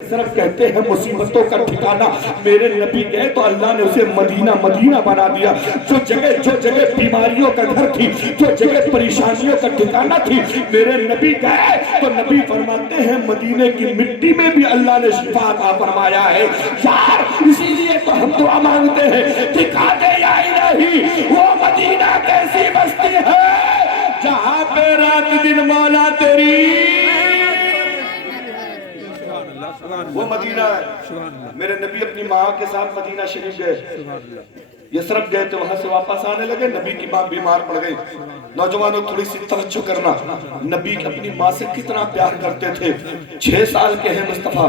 صرف کہتے ہیں مصیبتوں کا ٹھکانہ، میرے نبی گئے تو اللہ نے اسے مدینہ مدینہ بنا دیا۔ جو جگہ بیماریوں کا گھر تھی، جو جگہ پریشانیوں کا ٹھکانہ تھی، میرے نبی گئے تو نبی فرماتے ہیں مدینے کی مٹی میں بھی اللہ نے شفا عطا فرمایا ہے۔ یار اسی لیے تو ہم دعا مانگتے ہیں، دکھا دے یا الہی وہ مدینہ کیسی بستی ہے جہاں پہ رات دن مولا تیری وہ مدینہ ہے۔ میرے نبی اپنی ماں کے ساتھ مدینہ شریف گئے، یثرب گئے تو وہاں سے واپس آنے لگے، نبی کی ماں بیمار پڑ گئی۔ نوجوانوں تھوڑی سی توجہ کرنا، نبی اپنی ماں سے کتنا پیار کرتے تھے۔ 6 سال کے ہیں مصطفیٰ،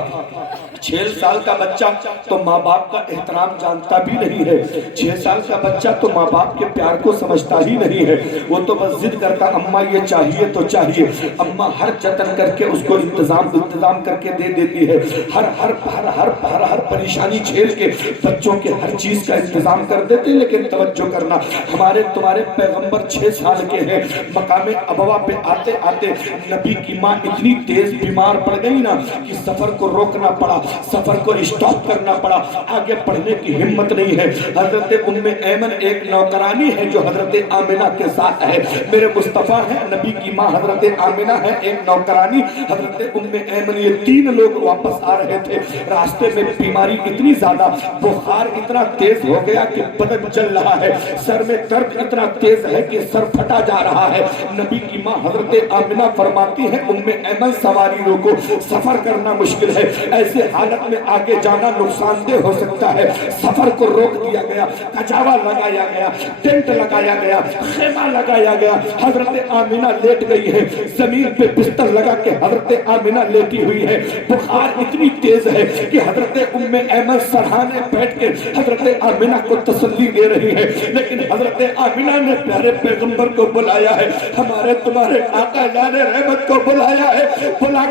6 سال کا بچہ تو ماں باپ کا احترام جانتا بھی نہیں ہے، 6 سال کا بچہ تو ماں باپ کے پیار کو سمجھتا ہی نہیں ہے۔ وہ تو بس ضد کرتا اماں یہ چاہیے تو چاہیے، اماں ہر جتن کر کے اس کو انتظام کر کے دے دیتی ہے، ہر پریشانی جھیل کے بچوں کے ہر چیز کا انتظام کر دیتے۔ لیکن توجہ کرنا، ہمارے تمہارے پیغمبر 6 سال کے ہیں، مقام ابوا پہ آتے آتے نبی کی ماں اتنی تیز بیمار پڑ گئی نا کہ سفر کو روکنا پڑا، سفر کو اسٹاپ کرنا پڑا، آگے پڑھنے کی ہمت نہیں ہے۔ حضرت ام ایمن ایک نوکرانی ہے جو حضرت آمنہ کے ساتھ ہے، میرے مصطفیٰ ہے، نبی کی ماں حضرت آمنہ ہے، ایک نوکرانی حضرت ام ایمن، یہ 3 لوگ واپس آ رہے تھے۔ راستے میں بیماری اتنی زیادہ، بخار اتنا تیز ہو گیا کہ بدن جل رہا ہے، سر میں درد اتنا تیز ہے کہ سر پھٹا جا رہا ہے۔ نبی کی ماں حضرت آمنہ فرماتی ہے ام ایمن سواری روکو، سفر کرنا مشکل ہے، ایسے حالت میں آگے جانا نقصان دہ ہو سکتا ہے۔ سفر کو روک دیا گیا، کچاوا لگایا گیا، ٹینٹ لگایا گیا، خیمہ لگایا گیا۔ حضرت آمنہ لیٹ گئی ہے، زمین پہ بستر لگا کے حضرت آمنہ لیٹی ہوئی ہے، بخار اتنی تیز ہے کہ حضرت ام ایمن سرہانے بیٹھ کے حضرت آمنہ کو تسلی دے رہی ہے۔ لیکن حضرت آمنہ نے پیارے پیغمبر کو بلایا ہے، ہمارے تمہارے آقا جان رحمت کو بلایا ہے، بلا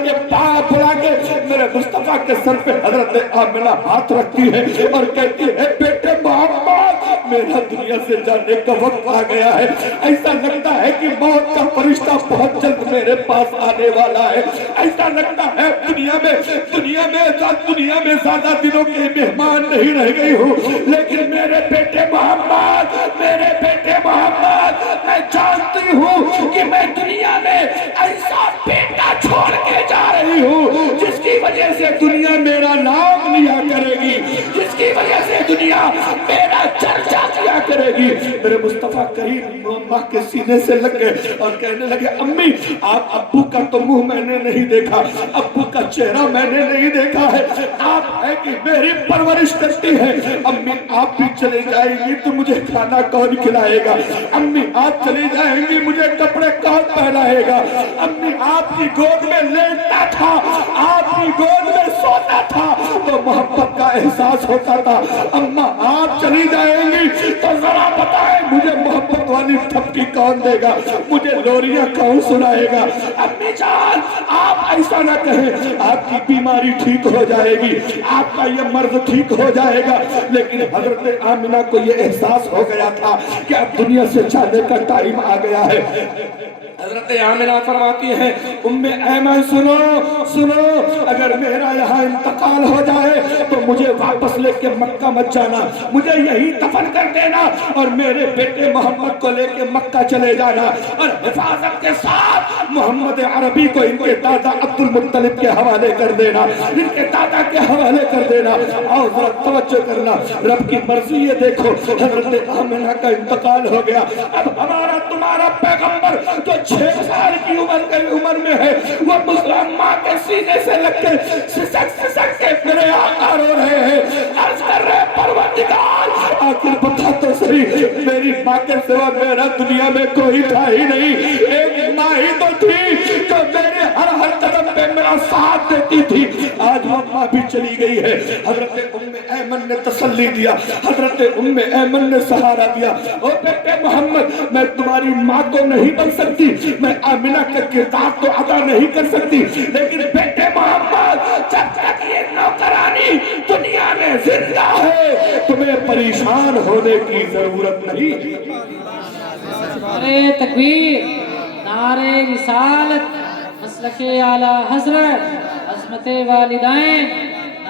کے میرے مصطفیٰ کے سر پہ حضرت آمنہ ہاتھ رکھتی ہے اور کہتی ہے بیٹے محمد میرا دنیا سے جانے کا وقت آ گیا ہے، ایسا لگتا ہے کہ موت کا فرشتہ بہت جلد میرے پاس آنے والا ہے، ایسا لگتا ہے دنیا میں زیادہ دنوں کے مہمان نہیں رہ گئی ہوں، لیکن میرے بیٹے محمد میں جانتی ہوں کہ میں دنیا میں ایسا بیٹا چھوڑ کے جا رہی ہوں جس کی وجہ سے دنیا میرا نام لیا کرے گی، جس کی وجہ سے دنیا میرا چرچا کیا کرے گی۔ میرے مصطفیٰ کریم ماں کے سینے سے لگ گئے اور کہنے لگے امی آپ ابو کا تو منہ میں نے نہیں دیکھا، ابو کا چہرہ میں نے نہیں دیکھا ہے، آپ ہے کہ میری پرورش کرتی ہے، امی آپ بھی چلے جائیں گی تو مجھے کھانا کون کھلائے گا، امی آپ چلی جائیں گی مجھے کپڑے کون پہنائے گا، امی آپ کی گود میں لیٹتا تھا، آپ کی گود میں سوتا تھا تو محبت کا احساس ہوتا تھا، اماں آپ چلی جائیں گی تو ذرا بتائیں مجھے محبت والی تھپکی کون دے گا، مجھے لوریاں کون سنائے گا۔ امی جان آپ ایسا نہ کہیں، آپ کی بیماری ٹھیک ہو جائے گی، آپ کا یہ مرض ٹھیک ہو جائے گا۔ لیکن حضرت آمنہ کو یہ احساس ہو گیا تھا کہ اب دنیا سے جانے کا ٹائم آ گیا ہے۔ حضرت آمنہ فرماتی ہے ام ایمن سنو اگر میرا یہاں انتقال ہو جائے تو مجھے واپس لے کے مکہ مت جانا، مجھے یہی دفن کر دینا اور میرے بیٹے محمد کو لے کے مکہ چلے جانا اور حفاظت کے ساتھ محمد عربی کو ان کے دادا عبد المطلب کے حوالے کر دینا، ان کے دادا کے حوالے کر دینا۔ اور ذرا توجہ کرنا، رب کی مرضی یہ دیکھو، حضرت آمنہ کا انتقال ہو گیا، اب ہمارا تمہارا پیغمبر جو 6 سال کی عمر میں ہے وہ مسلم ماں کے سینے سے لگ کے سسک کے میرے آقا رو رہے ہیں، عرض کر رہے پروردگار آخر بتا تو صحیح میری ماں کے سوا میرا دنیا میں کوئی تھا ہی نہیں، ایک ماں ہی تو تھی جو میرے ہر قدم پہ میرا ساتھ دیتی تھی، آج وہ ماں بھی چلی گئی ہے۔ حضرت ام ایمن نے تسلی دیا، حضرت ام ایمن نے سہارا دیا، او بیٹے محمد میں تمہاری ماں تو نہیں بن سکتی، میں آمنہ کا کردار تو ادا نہیں کر سکتی، لیکن بیٹے محمد جب تک یہ نوکرانی دنیا میں زندہ ہے تمہیں پریشان ہونے کی ضرورت نہیں۔ نعرہ تکبیر، نعرہ رسالت، مسلک اعلیٰ حضرت، عظمت والدین۔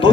2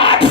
8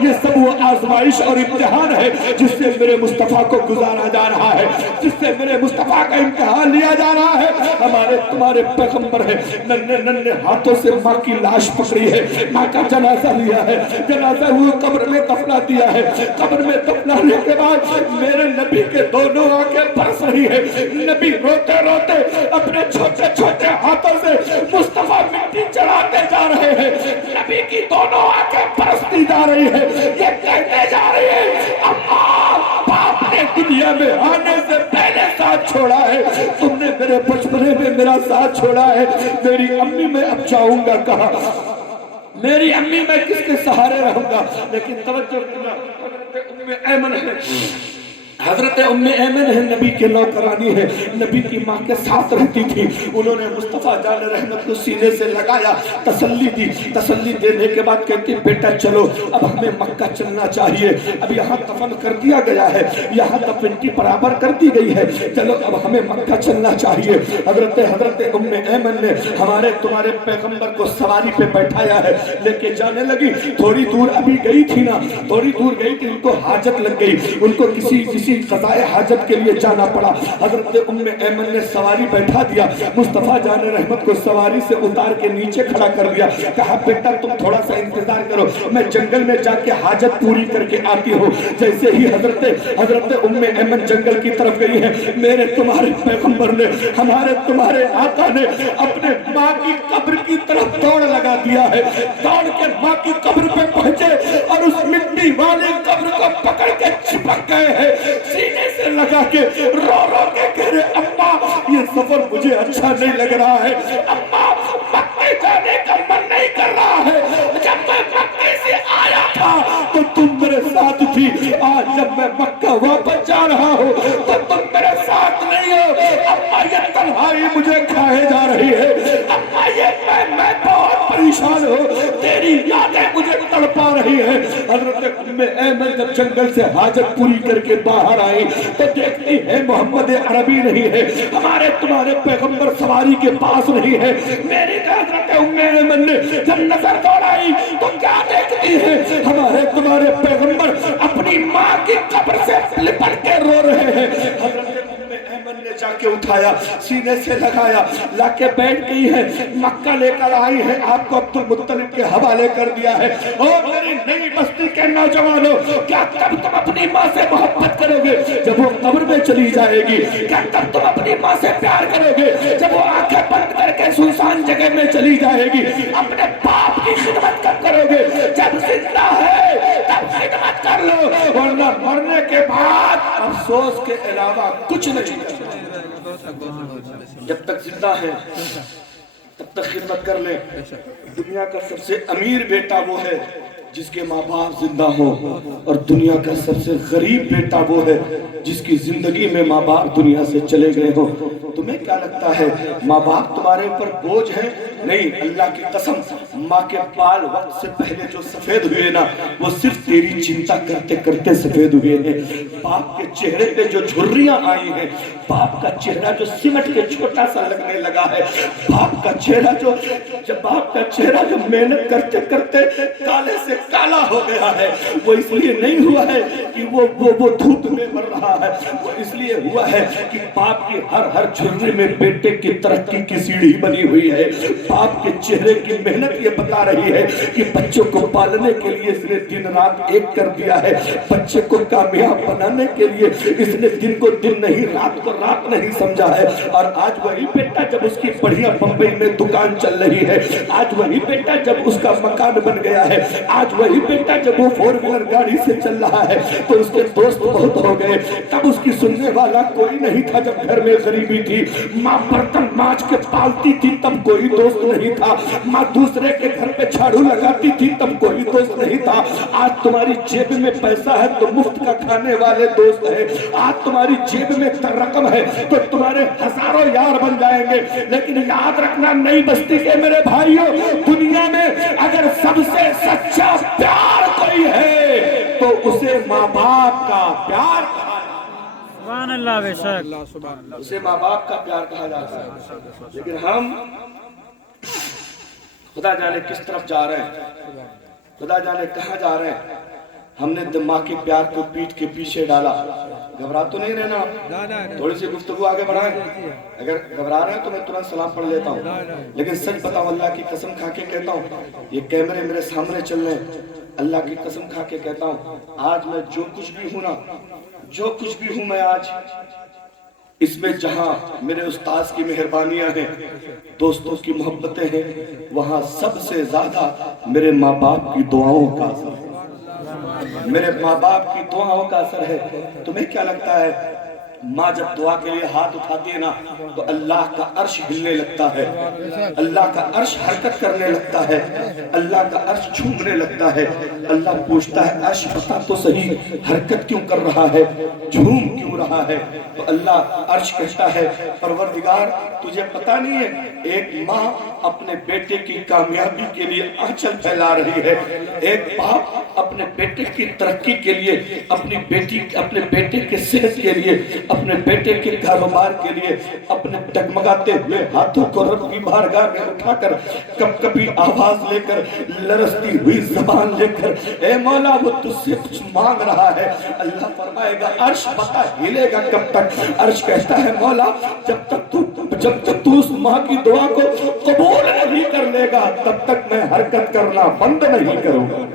یہ سب وہ آزمائش اور امتحان ہے جس سے میرے مصطفیٰ کو گزارا جا رہا ہے، جس سے میرے مصطفیٰ کا امتحان لیا جا رہا ہے۔ ہمارے تمہارے پیغمبر ہے، ننھے ننھے ہاتھوں سے ماں کی لاش پکڑی ہے، ماں کا جنازہ لیا ہے، جنازہ ہوئے قبر میں دفنا دیا ہے، قبر میں دفنانے کے بعد میرے نبی کے دونوں آنکھیں برس رہی ہے، نبی روتے روتے اپنے چھوٹے چھوٹے ہاتھوں سے مصطفیٰ مٹی چڑھاتے جا رہے ہیں، نبی کی دونوں آنکھیں برستی جا رہی ہے، یہ کہتے جا رہی ہے اماں باپ نے دنیا میں آنے سے پہلے ساتھ چھوڑا ہے، تم نے میرے بچپنے میں میرا ساتھ چھوڑا ہے، میری امی میں اب جاؤں گا کہاں، میری امی میں کس کے سہارے رہوں گا؟ لیکن توجہ کرنا، حضرت ام ایمن ہے، حضرت ام ایمن ہے، نبی کے نوکرانی ہے، نبی کی ماں کے ساتھ رہتی تھی، انہوں نے مصطفیٰ جان رحمت کو سینے سے لگایا، تسلی دی، تسلی دینے کے بعد کہتی بیٹا چلو اب ہمیں مکہ چلنا چاہیے، اب یہاں دفن کر دیا گیا ہے، یہاں دفن کی برابر کر دی گئی ہے، چلو اب ہمیں مکہ چلنا چاہیے۔ حضرت ام ایمن نے ہمارے تمہارے پیغمبر کو سواری پہ بیٹھایا ہے، لے کے جانے لگی، تھوڑی دور ابھی گئی تھی نا، تھوڑی دور گئی تھی، ان کو حاجت لگ گئی، ان کو کسی قضائے حاجت کے لیے جانا پڑا، حضرت ام ایمن نے سواری بیٹھا دیا، مصطفیٰ جان رحمت کو سواری سے اتار کے نیچے کھڑا کر دیا، کہا بیٹا تم تھوڑا سا انتظار کرو، میں جنگل میں جا کے حاجت پوری کر کے آتی ہوں۔ جیسے ہی حضرت ام ایمن جنگل کی طرف گئی ہے، میرے تمہارے پیغمبر نے، ہمارے تمہارے آقا نے اپنے ماں کی قبر کی طرف دوڑ لگا دیا ہے، دوڑ کے ماں کی قبر پہ پہنچے اور اس مٹی والی قبر کو پکڑ کے چپک گئے ہیں، سینے سے لگا کے رو رو کے کہہ رہے اماں یہ سفر مجھے اچھا نہیں لگ رہا ہے، اماں مکے جانے کا من نہیں کر رہا ہے، جب میں مکے سے آیا تھا تو تم میرے ساتھ تھی، آج جب میں مکہ واپس جا رہا ہوں تو تم میرے ساتھ نہیں ہو، اماں یہ تنہائی مجھے کھائے جا رہی ہے، اماں یہ میں بہت پریشان ہوں، تیری یادیں مجھے تڑپا رہی ہے۔ حضرت ام ایمن جب جنگل سے حاجت پوری کر کے باہر آئی تو دیکھتی ہے محمد عربی نہیں ہے، ہمارے تمہارے پیغمبر سواری کے پاس نہیں ہے، میری حضرت ام ایمن نے جب نظر دوڑائی تو کیا دیکھتی ہے، ہمارے تمہارے پیغمبر اپنی ماں کی قبر سے لپٹ کے رو رہے ہیں۔ حضرت ام ایمن نے جا کے اٹھایا، سینے سے لگایا، لا کے بیٹھ گئی ہے، مکہ لے کر آئی ہے، آپ کو عبد المطلب کے حوالے کر دیا ہے۔ اور میری نئی بستی کے نوجوانوں، کیا تب تم اپنی ماں سے محبت کرو گے جب وہ قبر میں چلی جائے گی؟ کیا تب تم اپنی ماں سے پیار کرو گے جب وہ آنکھیں بند کر کے سنسان جگہ میں چلی جائے گی؟ اپنے باپ کی خدمت کب کرو گے؟ جب زندہ ہے تب خدمت کر لو، ورنہ مرنے کے بعد افسوس کے علاوہ کچھ نہیں کرنا۔ جب تک زندہ ہے تب تک خدمت کر لیں۔ دنیا کا سب سے امیر بیٹا وہ ہے جس کے ماں باپ زندہ ہو، اور دنیا کا سب سے غریب بیٹا وہ ہے جس کی زندگی میں ماں باپ دنیا سے چلے گئے ہو۔ تمہیں کیا لگتا ہے ماں باپ تمہارے اوپر بوجھ ہیں؟ نہیں، اللہ کی قسم، ماں کے بال وقت سے پہلے جو سفید ہوئے نا وہ صرف تیری چنتا کرتے کرتے سفید ہوئے ہیں۔ باپ کے چہرے پہ جو جھریاں آئی ہیں، باپ کا چہرہ جو سمٹ کے چھوٹا سا لگنے لگا ہے، باپ کا چہرہ جو محنت کرتے کرتے کالے سے کالا ہو گیا ہے، وہ اس لیے نہیں ہوا ہے کہ وہ دھوپ میں مر رہا ہے، وہ اس لیے ہوا ہے کہ باپ کی ہر جھرے میں بیٹے کی ترقی کی سیڑھی بنی ہوئی ہے۔ باپ کے چہرے کی محنت یہ بتا رہی ہے کہ بچوں کو پالنے کے لیے اس نے دن رات ایک کر دیا ہے، بچے کو کامیاب بنانے کے لیے اس نے دن کو دن نہیں، رات کو رات نہیں سمجھا ہے۔ اور آج وہی بیٹا جب اس کی بڑھیا بمبئی میں دکان چل رہی ہے، آج وہی بیٹا جب اس کا مکان بن گیا ہے، آج وہی بیٹا جب وہ 4 ویلر گاڑی سے چل رہا ہے تو اس کے دوست بہت ہو گئے، تب اس کی سننے والا کوئی نہیں تھا۔ جب گھر میں غریبی تھی، ماں برتن مانج کے پالتی تھی تب کوئی دوست نہیں تھا، ماں دوسرے کے گھر پہ جھاڑو لگاتی تھی تب کوئی دوست نہیں تھا۔ آج تمہاری جیب میں پیسہ ہے تو مفت کا کھانے والے دوست ہیں، آج تمہاری جیب میں رقم ہے تو تمہارے ہزاروں یار بن جائیں گے۔ لیکن یاد رکھنا نئی بستی کے میرے بھائیوں، دنیا میں اگر سب سے سچا پیار کوئی ہے تو اسے ماں باپ کا پیار کہا جاتا ہے۔ سبحان اللہ، بے شک اسے ماں باپ کا پیار کہا جاتا ہے۔ لیکن ہم خدا جانے کس طرف جا رہے ہیں۔ خدا جانے کہاں جا رہے ہیں. ہم نے ماں کے پیار کو پیٹھ کے پیچھے ڈالا. گھبرا تو نہیں رہنا, تھوڑی سی گفتگو آگے بڑھائیں. اگر گھبرا رہے ہیں تو میں ترنت سلام پڑھ لیتا ہوں, لیکن سچ بتاؤں اللہ کی قسم کھا کے کہتا ہوں, یہ کیمرے میرے سامنے چل رہے ہیں, اللہ کی قسم کھا کے کہتا ہوں, آج میں جو کچھ بھی ہوں نا, جو کچھ بھی ہوں میں آج اس میں, جہاں میرے استاذ کی مہربانیاں ہیں, دوستوں کی محبتیں ہیں, وہاں سب سے زیادہ میرے ماں باپ کی دعاؤں کا اثر ہے. میرے ماں باپ کی دعاؤں کا اثر ہے. تمہیں کیا لگتا ہے ماں جب دعا کے لیے ہاتھ اٹھاتی ہے نا تو اللہ کا عرش ہلنے لگتا ہے, اللہ کا عرش حرکت کرنے لگتا ہے, اللہ کا عرش جھومنے لگتا ہے. اللہ پوچھتا ہے عرش بتا تو صحیح حرکت کیوں کر رہا ہے, جھوم کیوں رہا ہے؟ تو اللہ عرش کہتا ہے پروردگار تجھے پتہ نہیں ہے, ایک ماں اپنے بیٹے کی کامیابی کے لیے آنچل پھیلا رہی ہے, ایک باپ اپنے بیٹے کی ترقی کے لیے, اپنے بیٹے کے صحت کے لیے, اپنے بیٹے کے کاروبار کے لیے اپنے ڈگمگاتے ہوئے ہاتھوں کو رب کی بارگاہ میں اٹھا کر, کب کبھی آواز لے کر, لرزتی ہوئی زبان لے کر, اے مولا وہ تجھ سے کچھ مانگ رہا ہے. اللہ فرمائے گا عرش پتہ ہلے گا کب تک؟ عرش کہتا ہے مولا جب تک تو اس ماں کی دعا کو قبول نہیں کر لے گا تب تک میں حرکت کرنا بند نہیں کروں گا.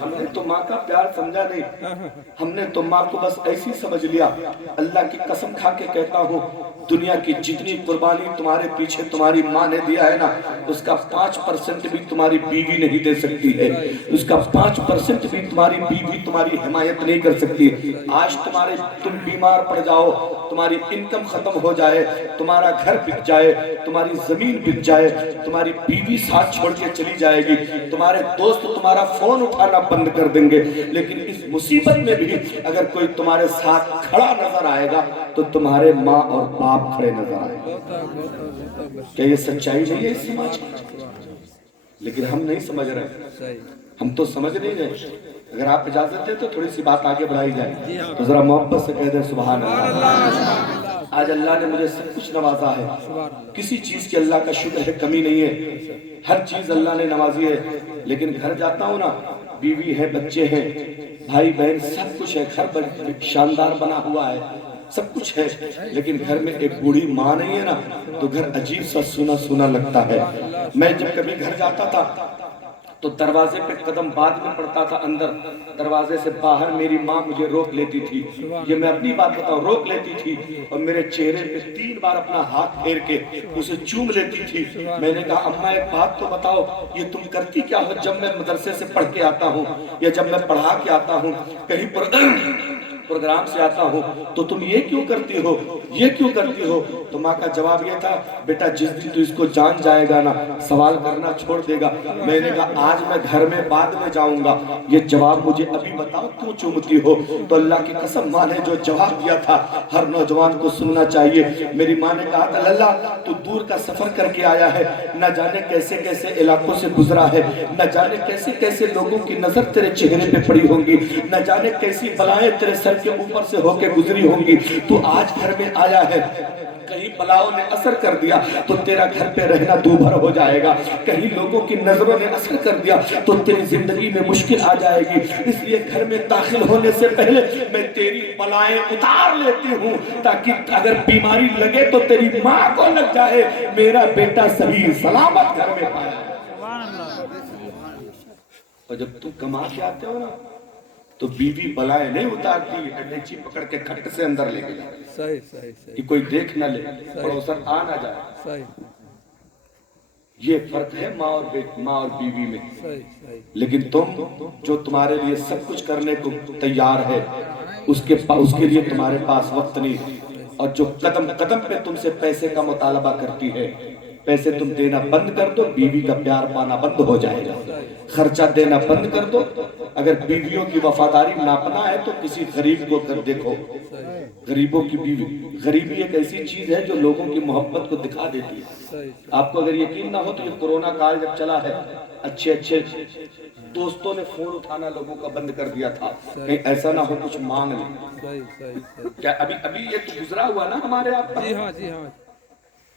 ہم نے تو ماں کا پیار سمجھا نہیں, ہم نے تو ماں کو بس ایسی سمجھ لیا. اللہ کی قسم کھا کے کہتا ہوں دنیا کی جتنی قربانی تمہارے پیچھے تمہاری ماں نے دیا ہے نا, اس کا 5% بھی تمہاری بیوی نہیں دے سکتی ہے, اس کا 5% بھی تمہاری بیوی تمہاری حمایت نہیں کر سکتی. آج تم بیمار پڑ جاؤ, تمہاری انکم ختم ہو جائے, تمہارا گھر بک جائے, تمہاری زمین بک جائے, تمہاری بیوی ساتھ چھوڑ کے چلی جائے گی, تمہارے دوست تمہارا فون اٹھانا بند کر دیں گے, لیکن اس مصیبت میں بھی اگر کوئی تمہارے ساتھ کھڑا نظر آئے گا تو تمہارے ماں اور باپ کھڑے نظر آئے گا. کیا یہ سچائی نہیں ہے اس سماج کی؟ لیکن ہم نہیں سمجھ رہے, ہم تو سمجھ نہیں رہے. اگر آپ اجازت دیں تو تھوڑی سی بات آگے بڑھائی جائے تو ذرا محبت سے کہہ دیں سبحان اللہ. آج اللہ نے مجھے سب کچھ نوازا ہے, کسی چیز کی اللہ کا شکر ہے کمی نہیں ہے, ہر چیز اللہ نے نوازی ہے. لیکن گھر جاتا ہوں نا, بیوی ہے, بچے ہیں, بھائی بہن, سب کچھ ہے, گھر شاندار بنا ہوا ہے, سب کچھ ہے, لیکن گھر میں ایک بوڑھی ماں نہیں ہے نا تو گھر عجیب سا سونا سونا لگتا ہے. میں جب کبھی گھر جاتا تھا تو دروازے پہ قدم بعد میں پڑتا تھا, اندر دروازے سے باہر میری ماں مجھے روک لیتی تھی. یہ میں اپنی بات بتاؤں, روک لیتی تھی اور میرے چہرے پہ 3 بار اپنا ہاتھ پھیر کے اسے چوم لیتی تھی. میں نے کہا اماں ایک بات تو بتاؤ, یہ تم کرتی کیا ہو جب میں مدرسے سے پڑھ کے آتا ہوں یا جب میں پڑھا کے آتا ہوں, کہیں پروگرام سے آتا ہوں, تو تم یہ کیوں کرتی ہو, یہ کیوں کرتی ہو؟ تو ماں کا جواب یہ تھا بیٹا جس دن تو اس کو جان جائے گا نا سوال کرنا چھوڑ دے گا. میں نے کہا آج میں گھر میں بعد میں جاؤں گا, یہ جواب مجھے ابھی بتاؤ کیوں چومتی ہو؟ تو اللہ کی قسم ماں نے جو جواب دیا تھا ہر نوجوان کو سننا چاہیے. میری ماں نے کہا تھا للہ تو دور کا سفر کر کے آیا ہے, نہ جانے کیسے کیسے علاقوں سے گزرا ہے, نہ جانے کیسے کیسے لوگوں کی نظر تیرے چہرے پہ پڑی ہوں گی, نہ جانے کیسی بلائیں تیرے سر کے اوپر سے ہو کے گزری ہوں گی. تو آج گھر میں آیا ہے, کہیں بلاؤں نے اثر کر دیا تو تیرا گھر پہ رہنا دوبھر ہو جائے گا, کہیں لوگوں کی نظروں نے اثر کر دیا تو تیری زندگی میں مشکل آ جائے گی. اس لیے گھر میں داخل ہونے سے پہلے میں تیری بلائیں اتار لیتی ہوں تاکہ اگر بیماری لگے تو تیری ماں کو لگ جائے, میرا بیٹا صحیح سلامت گھر میں پایا. اور جب تم کما کے آتے ہو نا تو بیوی بلائیں نہیں اتارتی, اٹیچی پکڑ کے کھٹ سے اندر لے کے جائے کہ کوئی دیکھ نہ لے, پڑوسن آ نہ جائے. یہ فرق ہے ماں اور بیوی میں. لیکن تم جو تمہارے لیے سب کچھ کرنے کو تیار ہے, اس کے لیے تمہارے پاس وقت نہیں, اور جو قدم قدم پہ تم سے پیسے کا مطالبہ کرتی ہے, پیسے تم دینا بند کر دو, بیوی کا پیار پانا بند ہو جائے گا. خرچہ دینا بند کر دو. اگر بیویوں کی وفاداری ناپنا ہے تو کسی غریب کو کر دیکھو. غریبوں کی بیوی, غریبی ایک ایسی چیز ہے جو لوگوں کی محبت کو دکھا دیتی ہے. آپ کو اگر یقین نہ ہو تو یہ کورونا کال جب چلا ہے, اچھے دوستوں نے فون اٹھانا لوگوں کا بند کر دیا تھا, کہیں ایسا نہ ہو کچھ مانگ لیں. کیا ابھی یہ تو گزرا ہوا نا ہمارے آپ پر,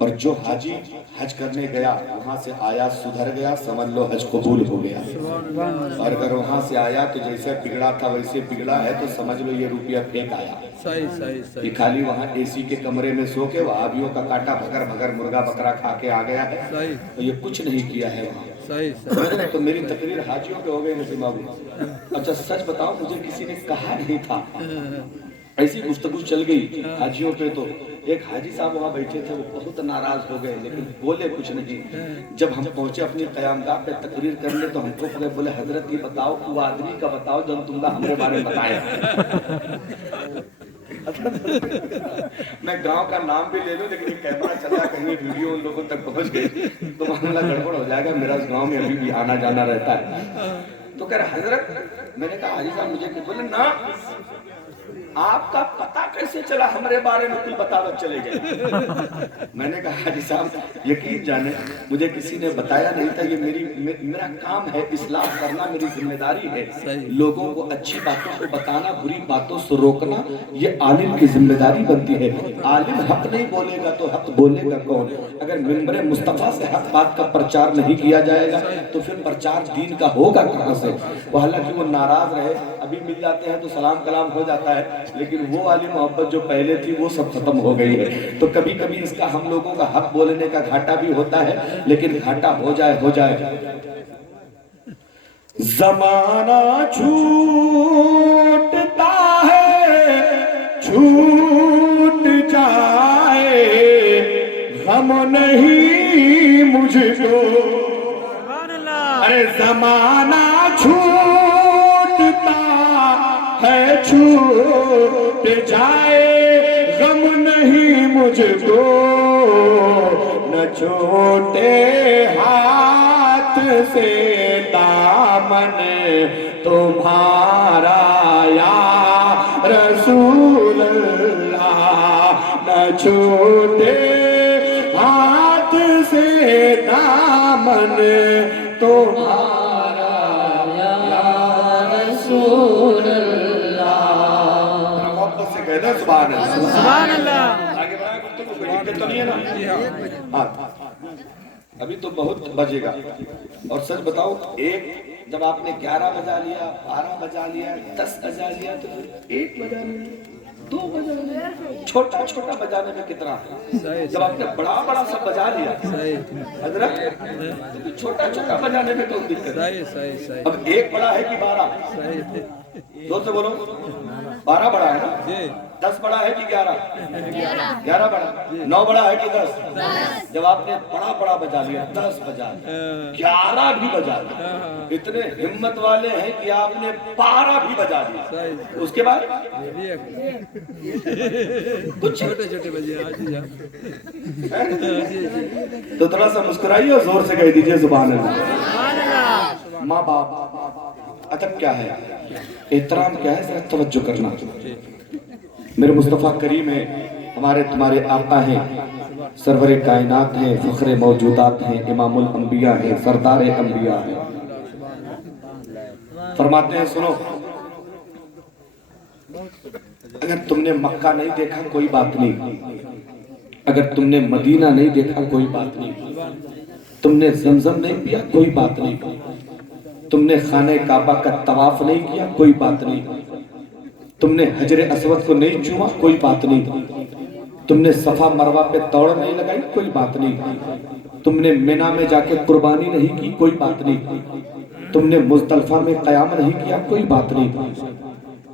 اور جو حاجی حج کرنے گیا وہاں سے آیا سدھر گیا سمجھ لو حج قبول ہو گیا، اور اگر وہاں سے آیا تو جیسے بگڑا تھا ویسے بگڑا ہے تو سمجھ لو یہ روپیہ پھینک آیا۔ یہ خالی وہاں اے سی کے کمرے میں سو کے وہابیوں کا کاٹا بھگر بھگر مرغا بکرا کھا کے آ گیا ہے، تو یہ کچھ نہیں کیا ہے وہاں۔ تو میری تقریر حاجیوں پہ ہو گئی نسیم بابو۔ اچھا سچ بتاؤ مجھے کسی نے کہا نہیں تھا، ایسی گفتگو چل گئی حاجیوں پہ، تو ایک حاجی صاحب وہاں بیٹھے تھے وہ بہت ناراض ہو گئے لیکن بولے کچھ نہیں۔ جب ہم پہنچے اپنی قیامگاہ پہ تقریر کرنے تو ہم کو بولے حضرت یہ بتاؤ وہ آدمی کا بتاؤ جو تم نے ہمارے بارے میں بتایا۔ میں گاؤں کا نام بھی لے لوں لیکن یہ کیمرہ چلا کہیں ویڈیو ان لوگوں تک پہنچ گئی تو معاملہ گڑبڑ ہو جائے گا، میرا اس گاؤں میں ابھی بھی آنا جانا رہتا ہے۔ تو کہہ رہے حضرت، میں نے کہا حاجی صاحب مجھے کہ بولے نا آپ کا پتہ کیسے چلا ہمارے بارے میں، کل بتاوت چلے گئے۔ میں نے کہا حاجی صاحب یقین جانے مجھے کسی نے بتایا نہیں تھا، یہ میرا کام ہے، اصلاح کرنا میری ذمہ داری ہے، لوگوں کو اچھی باتوں کو بتانا بری باتوں سے روکنا یہ عالم کی ذمہ داری بنتی ہے۔ عالم حق نہیں بولے گا تو حق بولے گا کون؟ اگر منبر مصطفیٰ سے حق بات کا پرچار نہیں کیا جائے گا تو پھر پرچار دین کا ہوگا کہاں سے؟ وہ حالانکہ وہ ناراض رہے، ابھی مل جاتے ہیں تو سلام کلام ہو جاتا ہے، لیکن وہ والی محبت جو پہلے تھی وہ سب ختم ہو گئی ہے۔ تو کبھی کبھی اس کا ہم لوگوں کا حق بولنے کا گھاٹا بھی ہوتا ہے، لیکن گھاٹا ہو جائے ہو جائے۔ زمانہ چھوٹتا ہے چھوٹ جائے، غم نہیں مجھ کو، ارے زمانہ چھوٹتا ہے چھوٹ جائے، غم نہیں مجھ کو، نہ چھوٹے ہاتھ سے دامن تمہارا یا رسول اللہ، نہ چھوٹے ہاتھ سے دامن تمہارا یا رسول اللہ۔ محبت سے کہہ دیں سبحان اللہ، سبحان اللہ۔ آگے بڑھائیں گفتگو، کوئی دقت تو نہیں ہے نا؟ ابھی تو بہت بجے گا، اور سچ بتاؤ ایک جب آپ نے 11 بجا لیا 12 بجا لیا 10 بجا لیا تو 1 بجا لیا 2 بجا لیا، چھوٹا چھوٹا بجانے میں کتنا ہے؟ جب آپ نے بڑا بڑا سب بجا لیا حضرت تو چھوٹا چھوٹا بجانے میں تو دقت ہے۔ اب 1 بڑا ہے کہ 12؟ زور سے بولو، 12 بڑا ہے نا؟ 10 بڑا ہے کہ 11؟ 11 بڑا۔ 9 بڑا ہے کہ 10؟ جب آپ نے بڑا بڑا بجا لیا 10 بجا لیا 11 بھی بجا لیا، اتنے ہمت والے ہیں کہ آپ نے 12 بھی بجا لیا، اس کے بعد کچھ چھوٹے چھوٹے بجے تو تھوڑا سا مسکرائیے اور زور سے کہہ دیجئے سبحان اللہ۔ ماں باپ ادب کیا ہے، احترام کیا ہے، ذرا توجہ کرنا۔ میرے مصطفیٰ کریم ہیں، ہمارے تمہارے آقا ہیں، سرور کائنات ہیں، فخر موجودات ہیں، امام الانبیاء ہیں، سردار انبیاء ہیں۔ فرماتے ہیں سنو، اگر تم نے مکہ نہیں دیکھا کوئی بات نہیں، اگر تم نے مدینہ نہیں دیکھا کوئی بات نہیں، تم نے زمزم نہیں پیا کوئی بات نہیں، تم نے خانہ کعبہ کا طواف نہیں کیا کوئی بات نہیں، تم نے حجر اسود کو نہیں چوما کوئی بات نہیں، تم نے صفا مروہ پہ دوڑ نہیں لگائی کوئی بات نہیں، تم نے منی میں جا کے قربانی نہیں کی کوئی بات نہیں، تم نے مزدلفہ میں قیام نہیں کیا کوئی بات نہیں،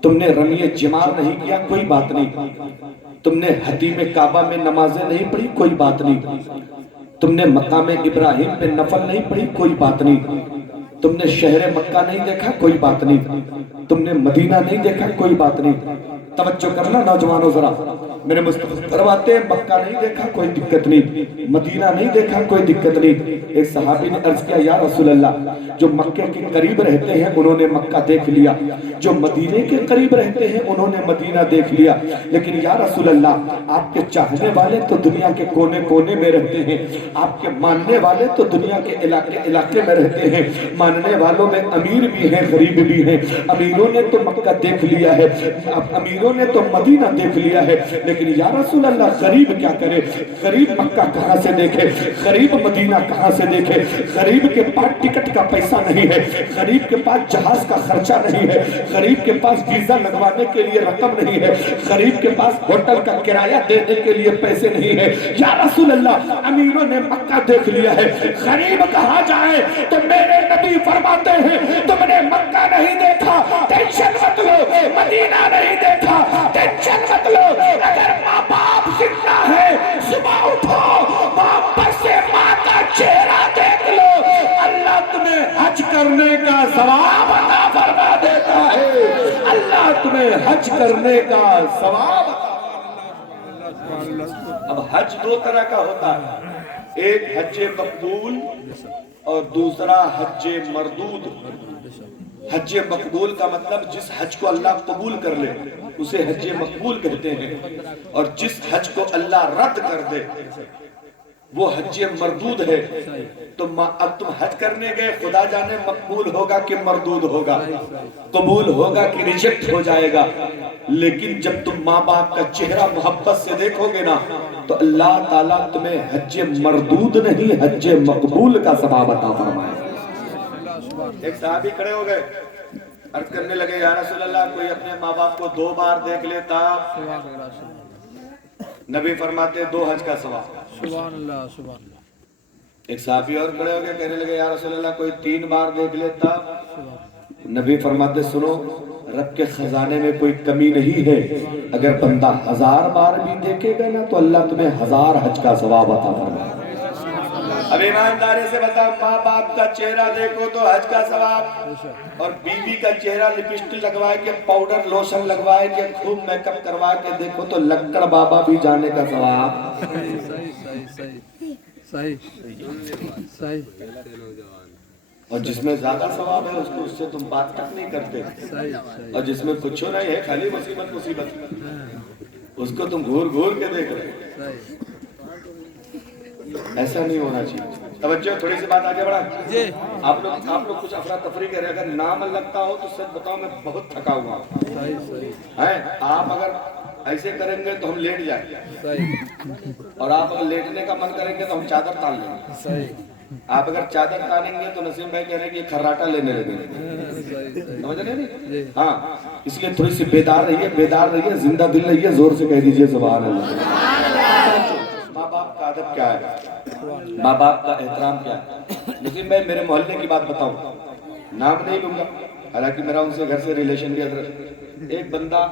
تم نے رمی جمار نہیں کیا کوئی بات نہیں، تم نے حتیم کعبہ میں نمازیں نہیں پڑھی کوئی بات نہیں، تم نے مقام ابراہیم پہ نفل نہیں پڑھی کوئی بات نہیں، تم نے شہر مکہ نہیں دیکھا کوئی بات نہیں، تم نے مدینہ نہیں دیکھا کوئی بات نہیں۔ توجہ کرنا نوجوانوں ذرا، میرے مصطفیٰ فرماتے ہیں مکہ نہیں دیکھا کوئی دقت نہیں، مدینہ نہیں دیکھا کوئی دقت نہیں۔ ایک صحابی نے عرض کیا یا رسول اللہ، جو مکہ کے قریب رہتے ہیں انہوں نے مکہ دیکھ لیا، جو مدینے کے قریب رہتے ہیں انہوں نے مدینہ دیکھ لیا، لیکن یا رسول اللہ آپ کے چاہنے والے تو دنیا کے کونے کونے میں رہتے ہیں، آپ کے ماننے والے تو دنیا کے علاقے میں رہتے ہیں، ماننے والوں میں امیر بھی ہیں غریب بھی ہیں، امیروں نے تو مکہ دیکھ لیا ہے، امیر نے تو مدینہ دیکھ لیا ہے، لیکن یا رسول اللہ غریب کیا کرے؟ غریب مکہ کہاں سے دیکھے؟ غریب مدینہ کہاں سے دیکھے؟ غریب کے پاس ٹکٹ کا پیسہ نہیں ہے، غریب کے پاس جہاز کا خرچہ نہیں ہے، غریب کے پاس ویزا لگوانے کے لیے رقم نہیں ہے، غریب کے پاس ہوٹل کا کرایہ دینے کے لیے پیسے نہیں ہے۔ یا رسول اللہ امیروں نے مکہ دیکھ لیا ہے، غریب کہاں جائے؟ تو میرے نبی فرماتے ہیں تم نے مکہ نہیں دیکھا ٹینشن مت لو، مدینہ نہیں دیکھا ٹینشن مت لو، اگر ماں باپ زندہ ہے صبح اٹھو واپس سے ماں کا چہرہ دیکھ لو، اللہ تمہیں حج کرنے کا ثواب عطا فرما دیتا ہے، اللہ تمہیں حج کرنے کا ثواب عطا۔ اب حج دو طرح کا ہوتا ہے، ایک حج مقبول اور دوسرا حج مردود۔ حج مقبول کا مطلب جس حج کو اللہ قبول کر لے اسے حج مقبول کہتے ہیں، اور جس حج کو اللہ رد کر دے وہ حج مردود ہے۔ تو اب تم حج کرنے گئے، خدا جانے مقبول ہوگا کہ مردود ہوگا، قبول ہوگا کہ ریجیکٹ ہو جائے گا، لیکن جب تم ماں باپ کا چہرہ محبت سے دیکھو گے نا تو اللہ تعالیٰ تمہیں حج مردود نہیں حج مقبول کا ثواب عطا فرمائے۔ ایک صحابی کھڑے ہو گئے، عرض کرنے لگے یا رسول اللہ کوئی اپنے ماں باپ کو 2 بار دیکھ لیتا، نبی فرماتے 2 حج کا ثواب۔ سبحان اللہ سبحان اللہ۔ ایک صحابی اور کھڑے ہو گئے، کہنے لگے یا رسول اللہ کوئی 3 بار دیکھ لیتا، نبی فرماتے سنو رب کے خزانے میں کوئی کمی نہیں ہے، اگر بندہ 1000 بار بھی دیکھے گا نا تو اللہ تمہیں 1000 حج کا ثواب عطا فرمائے۔ اب ایمانداری سے بتا، ماں باپ کا چہرہ دیکھو تو حج کا ثواب، اور بیوی کا چہرہ لپسٹک لگوائے کے پاؤڈر لوشن لگوائے کے خوب میک اپ کروا کے دیکھو تو لکڑ بابا بھی جانے کا ثواب۔ صحیح صحیح۔ اور جس میں زیادہ ثواب ہے اس سے تم بات تک نہیں کرتے، اور جس میں کچھ نہیں ہے خالی مصیبت مصیبت اس کو تم گھور گھور کے دیکھ رہے۔ ایسا نہیں ہونا چاہیے۔ توجہ، تھوڑی سی بات آگے بڑھا۔ آپ لوگ کچھ افراتفری کریں، اگر نام لگتا ہو تو سچ بتاؤ میں بہت تھکا ہوا ہوں۔ آپ اگر ایسے کریں گے تو ہم لیٹ جائیں گے، اور آپ اگر لیٹنے کا من کریں گے تو ہم چادر تان لیں گے۔ آپ اگر چادر تانیں گے تو نسیم بھائی کہہ رہے ہیں کہ یہ کھراٹا لینے لگیں گے، سمجھ رہے نہیں؟ ہاں، اس لیے تھوڑی سی بیدار رہیے، بیدار رہیے، زندہ دل رہیے، زور سے کہہ دیجئے سبحان اللہ۔ ماں باپ کا ادب کیا ہے؟ ماں باپ کا احترام کیا ہے؟ نسیم بھائی میرے محلے کی بات بتاؤں، نام نہیں لوں گا، حالانکہ میرا ان سے گھر سے ریلیشن بھی ادرک۔ ایک بندہ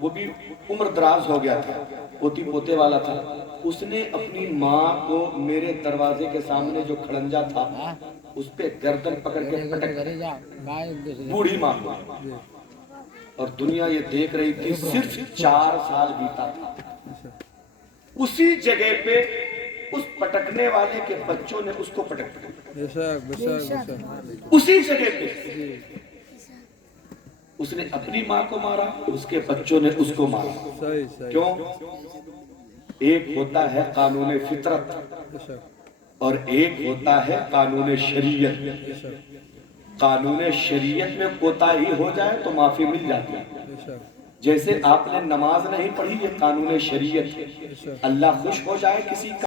وہ بھی عمر دراز ہو گیا تھا، پوتی پوتے والا تھا، اس نے اپنی ماں کو میرے دروازے کے سامنے جو کھڑنجا تھا اس پہ گردن پکڑ کے پٹک، بوڑھی ماں کو، اور دنیا یہ دیکھ رہی تھی، صرف 4 سال بیتا تھا۔ اسی جگہ پہ اس پٹکنے والے کے بچوں نے اس کو پٹک دیا، اسی جگہ پہ اس نے اپنی ماں کو مارا، اس کے بچوں نے اس کو مارا۔ کیوں؟ ایک ہوتا ہے قانون فطرت اور ایک ہوتا ہے قانون شریعت۔ قانون شریعت میں کوتاہی ہو جائے تو معافی مل جاتی ہے، جیسے آپ نے نماز نہیں پڑھی یہ قانون شریعت ہے، اللہ خوش ہو جائے کسی کا